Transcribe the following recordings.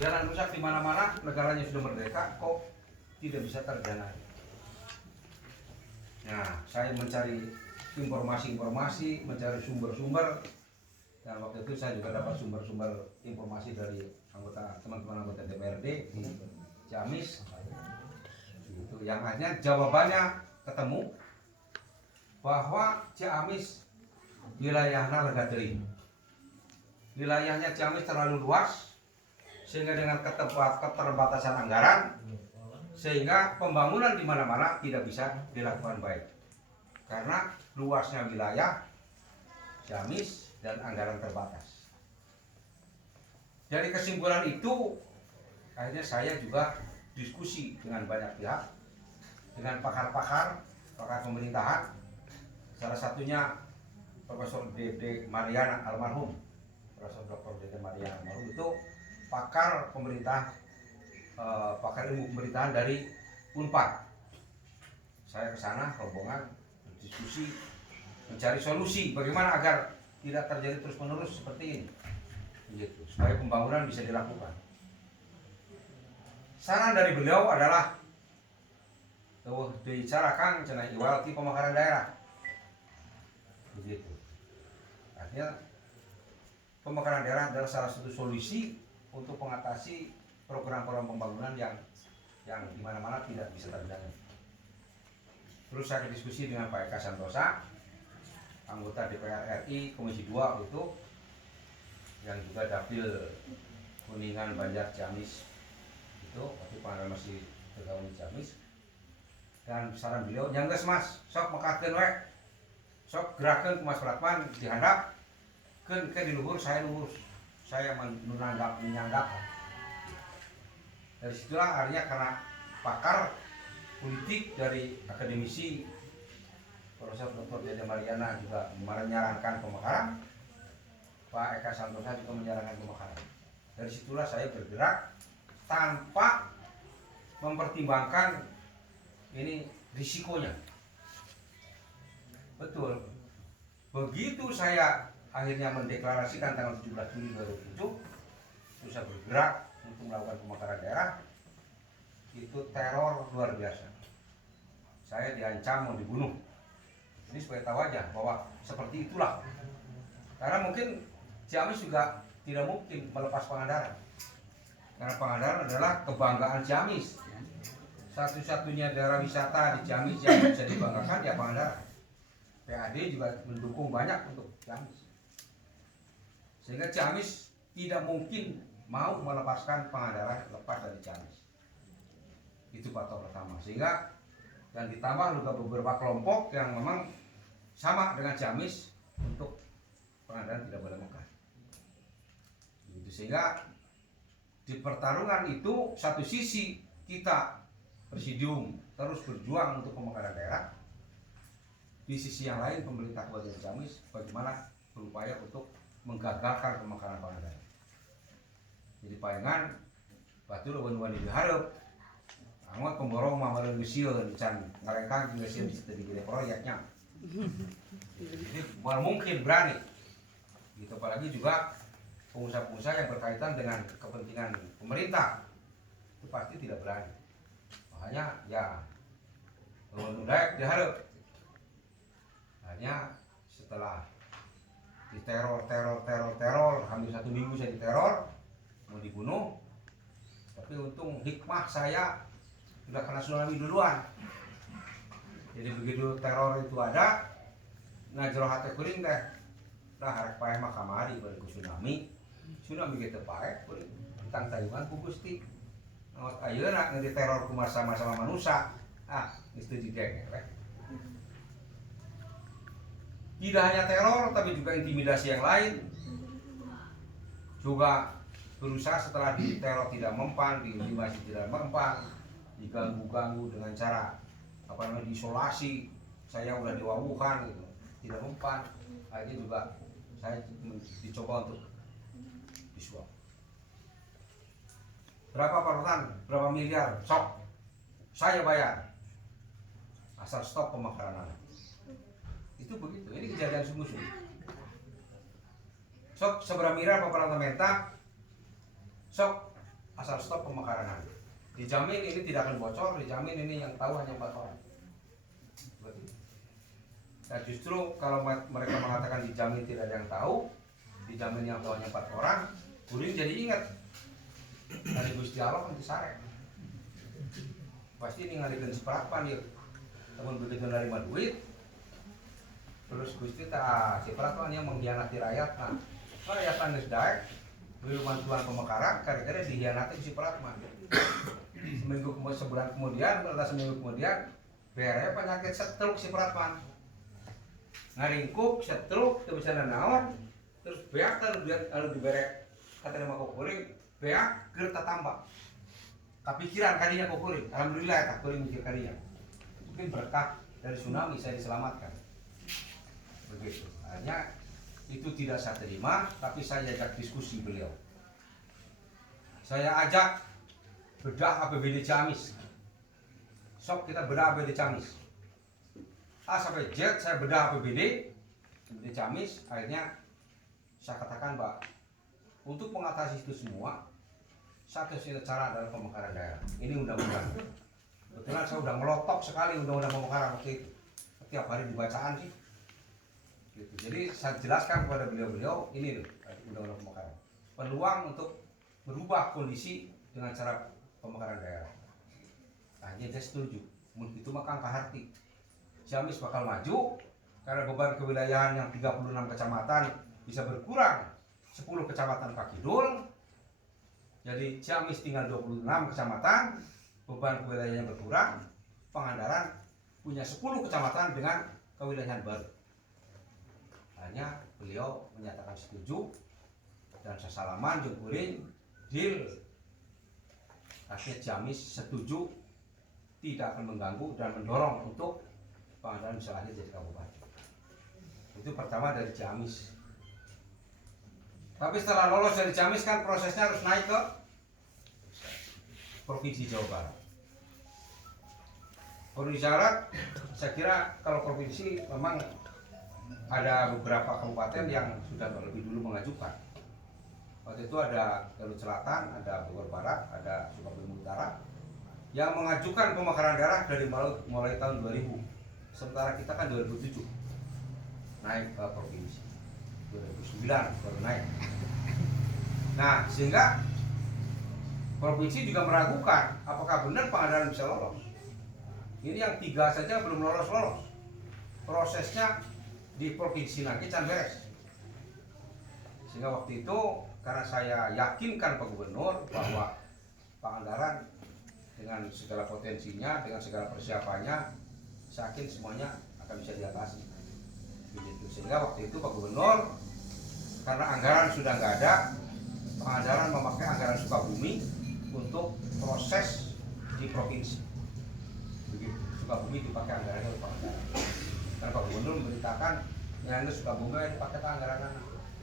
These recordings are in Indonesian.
Jalan rusak di mana-mana, negaranya sudah merdeka, kok tidak bisa terdanai. Nah, saya mencari informasi-informasi, mencari sumber-sumber, dan waktu itu saya juga dapat sumber-sumber informasi dari teman-teman anggota DPRD Ciamis, itu yang akhirnya jawabannya ketemu bahwa Ciamis wilayahnya Legateuing. Wilayahnya Ciamis terlalu luas sehingga dengan keterbatasan anggaran sehingga pembangunan di mana-mana tidak bisa dilakukan baik karena luasnya wilayah Ciamis dan anggaran terbatas. Dari kesimpulan itu akhirnya saya juga diskusi dengan banyak pihak, dengan pakar pemerintahan, salah satunya Profesor Dede Mariana almarhum, Profesor Dr. Dede Mariana almarhum itu pakar pemerintah, pakar ilmu pemerintahan dari Unpad. Saya ke sana rombongan berdiskusi mencari solusi bagaimana agar tidak terjadi terus-menerus seperti ini, gitu, supaya pembangunan bisa dilakukan. Saran dari beliau adalah dibicarakan cenah iwalti pemekaran daerah, begitu. Artinya pemekaran daerah adalah salah satu solusi untuk mengatasi program-program pembangunan yang di mana-mana tidak bisa terjadi. Terus saya diskusi dengan Pak Eka Santosa, anggota DPR RI Komisi 2 itu, yang juga dapil Kuningan Banjar Ciamis itu, waktu panggil masih pegawai Ciamis. Dan saran beliau, nyangges mas, sok mekakeun we, sok gerakeun Mas Pratman dihandap, keun ke di luhur saya lurus, saya menyanggap. Dari situlah akhirnya karena pakar politik dari akademisi Profesor Dr. Dede Mariana juga menyarankan pemekaran, Pak Eka Santosa juga menyarankan pemekaran. Dari situlah saya bergerak tanpa mempertimbangkan ini risikonya. Betul. Begitu saya akhirnya mendeklarasikan tanggal 17 Juli 2007, saya bergerak untuk melakukan pemekaran daerah, itu teror luar biasa. Saya diancam mau dibunuh. Ini supaya tahu aja bahwa seperti itulah. Karena mungkin Ciamis juga tidak mungkin melepas Pangandaran. Karena Pangandaran adalah kebanggaan Ciamis. Satu-satunya daerah wisata di Ciamis yang bisa dibanggakan ya Pangandaran. PAD juga mendukung banyak untuk Ciamis. Sehingga Ciamis tidak mungkin mau melepaskan Pangandaran lepas dari Ciamis. Itu faktor pertama. Sehingga dan ditambah juga beberapa kelompok yang memang sama dengan Ciamis untuk Pangandaran tidak boleh mekar. Gitu. Sehingga di pertarungan itu satu sisi kita presidium terus berjuang untuk pemekaran daerah, di sisi yang lain pemerintah Kabupaten Ciamis bagaimana berupaya untuk menggagalkan pemekaran Pangandaran. Jadi palingan batur wan-wan diharap anggot pemborong mamareun geusieun can ngarekang geusieun di situ di proyeknya. Jadi mungkin berani. Gitu, apalagi juga pengusaha-pengusaha yang berkaitan dengan kepentingan pemerintah itu pasti tidak berani. Makanya ya menundai diharap. Hanya setelah diteror hampir 1 minggu saya diteror mau dibunuh, tapi untung hikmah saya sudah kena tsunami duluan. Jadi begitu teror itu ada, nah jero hate kuring teh dah harek paeh mah kamari bari ku tsunami ge teu paeh kuring tentang tayungan ku Gusti. Ngot ayeuna nge diteror ku sama-sama manusia, geus teu jideng we. Tidak hanya teror tapi juga intimidasi yang lain. Juga berusaha setelah diteror tidak mempan, diintimidasi tidak mempan, diganggu-ganggu dengan cara diisolasi. Saya udah diwawuhan gitu, tidak mempan. Akhirnya juga saya dicoba untuk disuap. Berapa persen, berapa miliar, sok saya bayar. Asal stop pemekaran. Itu begitu, ini kejadian sungguh-sungguh. Sok seberapa miliar pemerintah minta, sok asal stop pemekaran. Dijamin ini tidak akan bocor, dijamin ini yang tahu hanya 4 orang. Nah justru kalau mereka mengatakan dijamin tidak ada yang tahu, dijamin yang tahu hanya 4 orang, Kuring jadi ingat dari Gusti Allah kan disarek. Pasti ninggalin seperapan ya, teman begitu nerima duit, terus Gusti tak seperapan yang mengkhianati rakyat. Nah, rakyat tangis daek, beli bantuan pemekaran, kira-kira dikhianati si Pratman. Sebulan kemudian, atau seminggu kemudian, bere penyakit stroke si Pratman. Ngaringkuk, stroke, tidak bisa naon, terus beak kan lalu diberek kata nama Kuring, beak gerta tambah. Kepikiran kadinya Kuring, alhamdulillah ya Kuring mikir kadinya. Mungkin berkah dari tsunami saya diselamatkan. Begitu. Hanya itu tidak saya terima, tapi saya ajak diskusi beliau. Saya ajak bedah APBD Ciamis. Sok kita bedah APBD Ciamis. A sampai Z saya bedah APBD Ciamis. Akhirnya saya katakan, Mbak, untuk mengatasi itu semua, satu-satunya cara adalah pemekaran daerah. Ini undang-undang. Kebetulan saya udah melotok sekali undang-undang pemekaran waktu itu. Setiap hari dibacaan sih. Gitu. Jadi saya jelaskan kepada beliau-beliau, ini loh undang-undang pemekaran. Peluang untuk merubah kondisi dengan cara pemekaran daerah. Akhirnya dia setuju. Itu maka angka harti. Ciamis bakal maju karena beban kewilayahan yang 36 kecamatan bisa berkurang 10 kecamatan Pak Kidul. Jadi Ciamis tinggal 26 kecamatan, beban kewilayahannya berkurang. Pangandaran punya 10 kecamatan dengan kewilayahan baru. Hanya beliau menyatakan setuju dan saya salaman jeung Kuring deal. Akhirnya Ciamis setuju tidak akan mengganggu dan mendorong untuk Pangandaran bisa lahir jadi kabupaten. Itu pertama dari Ciamis. Tapi setelah lolos dari Ciamis kan prosesnya harus naik ke Provinsi Jawa Barat. Provinsi Jawa Barat, saya kira kalau provinsi memang ada beberapa kabupaten yang sudah lebih dulu mengajukan. Waktu itu ada Garut Selatan, ada Bogor Barat, ada Sukabumi Utara yang mengajukan pemekaran daerah dari mulai tahun 2000. Sementara kita kan 2007 naik ke provinsi, 2009 baru naik. Nah sehingga provinsi juga meragukan apakah benar Pangandaran bisa lolos. Ini yang 3 saja belum lolos. Prosesnya di provinsi lagi can beres. Sehingga waktu itu karena saya yakinkan Pak Gubernur bahwa Pangandaran dengan segala potensinya, dengan segala persiapannya, saya yakin semuanya akan bisa diatasi. Begitu. Sehingga waktu itu Pak Gubernur karena anggaran sudah nggak ada, Pangandaran memakai anggaran Sukabumi untuk proses di provinsi. Begitu. Sukabumi dipakai anggarannya oleh Pangandaran. Karena Pak Gubernur memberitakan yang itu Sukabumi dipakai anggaran.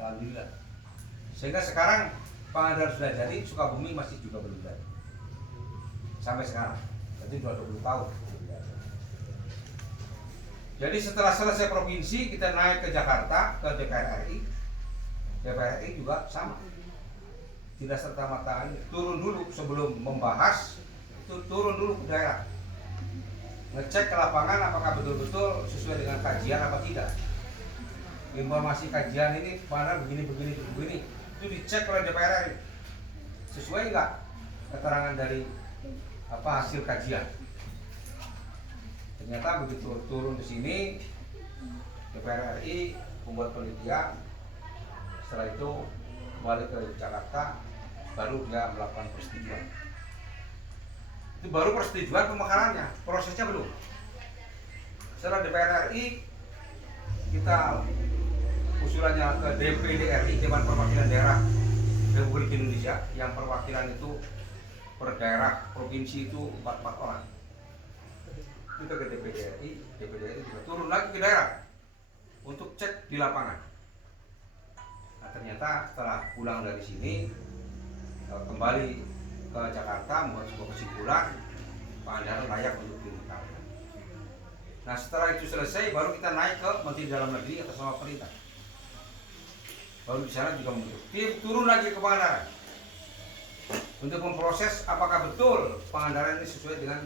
Alhamdulillah. Sehingga sekarang Pangandaran sudah jadi, Sukabumi masih juga belum jadi. Sampai sekarang. Berarti 20 tahun. Jadi setelah selesai provinsi kita naik ke Jakarta, ke DPR RI. DPR RI juga sama. Tidak serta-merta turun dulu sebelum membahas, itu turun dulu ke daerah. Ngecek ke lapangan apakah betul-betul sesuai dengan kajian apa tidak. Informasi kajian ini mana begini, itu dicek oleh DPR RI. Sesuai enggak keterangan dari hasil kajian. Ternyata begitu turun ke sini, DPR RI membuat penelitian. Setelah itu balik ke Jakarta, baru dia melakukan persetujuan. Itu baru persetujuan pemekarannya, prosesnya belum. Setelah DPR RI, kita usulannya ke DPD RI, Dewan Perwakilan Daerah Republik Indonesia, yang perwakilan itu per daerah provinsi itu 4 orang. Kita ke DPD RI juga turun lagi ke daerah untuk cek di lapangan. Nah, ternyata setelah pulang dari sini kembali ke Jakarta membuat sebuah kesimpulan Pangandaran layak untuk dimekarkan. Nah setelah itu selesai baru kita naik ke Menteri Dalam Negeri atas nama perintah. Baru di sana juga membentuk tim turun lagi ke Pangandaran untuk memproses apakah betul Pangandaran ini sesuai dengan